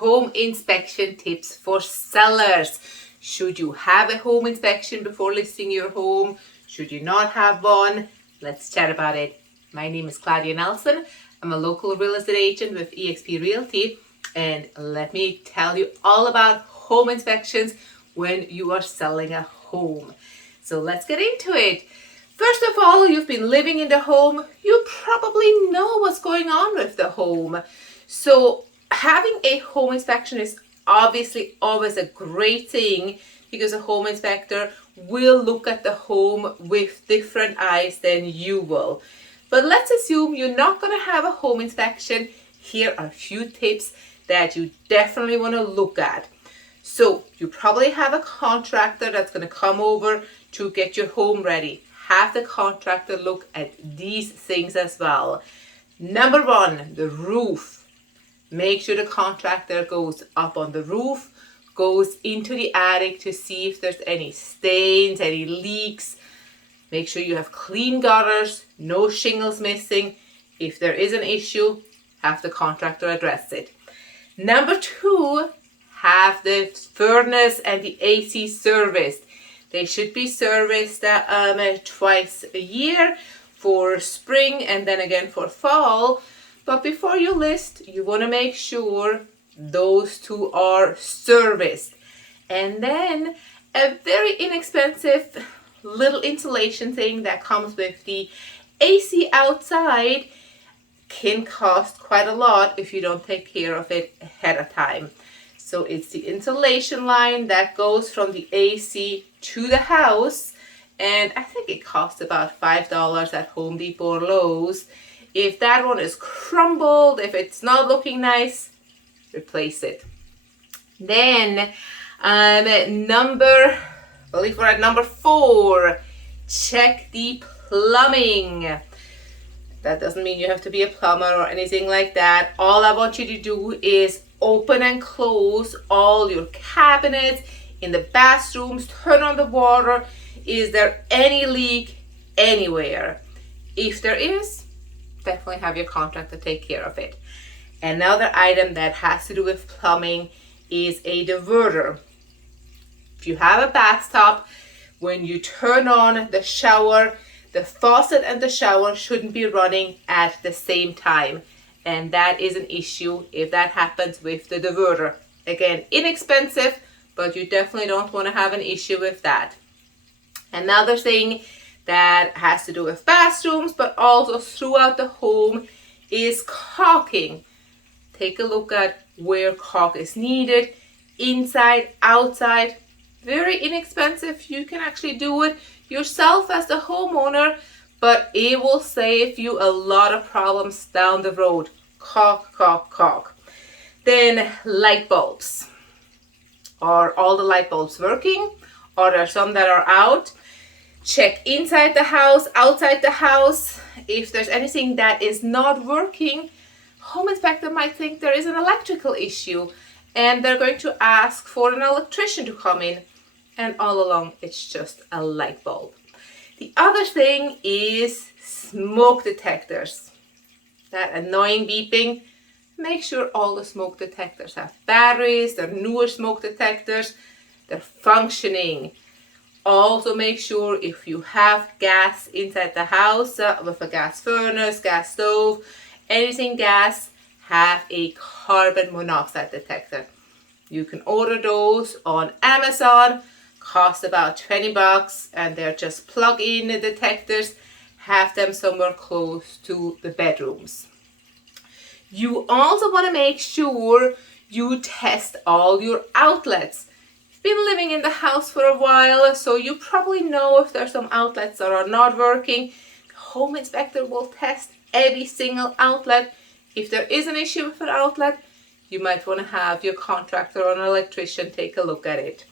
home inspection tips for sellers. Should you have a home inspection before listing your home? Should you not have one? Let's chat about it. My name is Claudia Nelson. I'm a local real estate agent with eXp Realty, and let me tell you all about home inspections when you are selling a home. So let's get into it. First of all, you've been living in the home. You probably know what's going on with the home. So having a home inspection is obviously always a great thing because a home inspector will look at the home with different eyes than you will. But let's assume you're not going to have a home inspection. Here are a few tips that you definitely want to look at. So you probably have a contractor that's going to come over to get your home ready. Have the contractor look at these things as well. Number one, the roof. Make sure the contractor goes up on the roof, goes into the attic to see if there's any stains, any leaks. Make sure you have clean gutters, no shingles missing. If there is an issue, have the contractor address it. Number two, have the furnace and the AC serviced. They should be serviced twice a year for spring and then again for fall. But before you list, you want to make sure those two are serviced. And then a very inexpensive little insulation thing that comes with the AC outside can cost quite a lot if you don't take care of it ahead of time. So it's the insulation line that goes from the AC to the house, and I think it costs about $5 at Home Depot or Lowe's. If that one is crumbled, if it's not looking nice, replace it. Then we're at number 4, check the plumbing. That doesn't mean you have to be a plumber or anything like that. All I want you to do is open and close all your cabinets in the bathrooms, turn on the water. Is there any leak anywhere? If there is, definitely have your contractor take care of it. Another item that has to do with plumbing is a diverter. If you have a bathtub, when you turn on the shower, the faucet and the shower shouldn't be running at the same time. And that is an issue if that happens with the diverter. Again, inexpensive, but you definitely don't want to have an issue with that. Another thing that has to do with bathrooms, but also throughout the home, is caulking. Take a look at where caulk is needed, inside, outside. Very inexpensive. You can actually do it yourself as the homeowner, but it will save you a lot of problems down the road. Caulk, caulk, caulk. Then light bulbs. Are all the light bulbs working? Are there some that are out? Check inside the house, outside the house. If there's anything that is not working, home inspector might think there is an electrical issue and they're going to ask for an electrician to come in. And all along, it's just a light bulb. The other thing is smoke detectors. That annoying beeping. Make sure all the smoke detectors have batteries. They're newer smoke detectors. They're functioning. Also make sure if you have gas inside the house with a gas furnace, gas stove, anything gas, have a carbon monoxide detector. You can order those on Amazon. Cost about $20, and they're just plug-in detectors. Have them somewhere close to the bedrooms. You also want to make sure you test all your outlets. You've been living in the house for a while, so you probably know if there's some outlets that are not working. The home inspector will test every single outlet. If there is an issue with an outlet, you might want to have your contractor or an electrician take a look at it.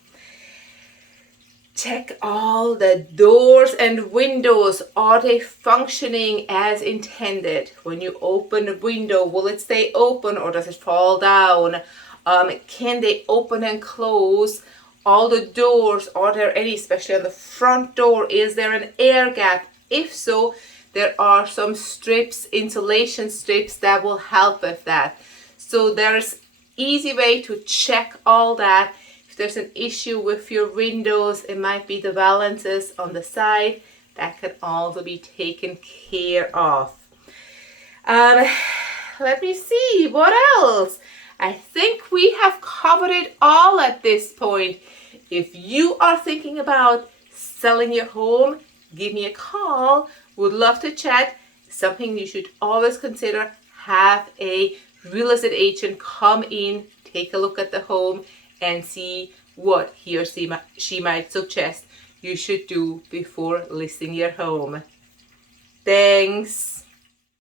Check all the doors and windows. Are they functioning as intended? When you open a window, will it stay open or does it fall down? Can they open and close? All the doors, are there any, especially on the front door, is there an air gap? If so, there are some strips, insulation strips that will help with that. So there's easy way to check all that. If there's an issue with your windows, it might be the valances on the side. That can also be taken care of. Let me see, what else? I think we have covered it all at this point. If you are thinking about selling your home, give me a call. Would love to chat. Something you should always consider, have a real estate agent come in, take a look at the home, and see what he or she might suggest you should do before listing your home. Thanks.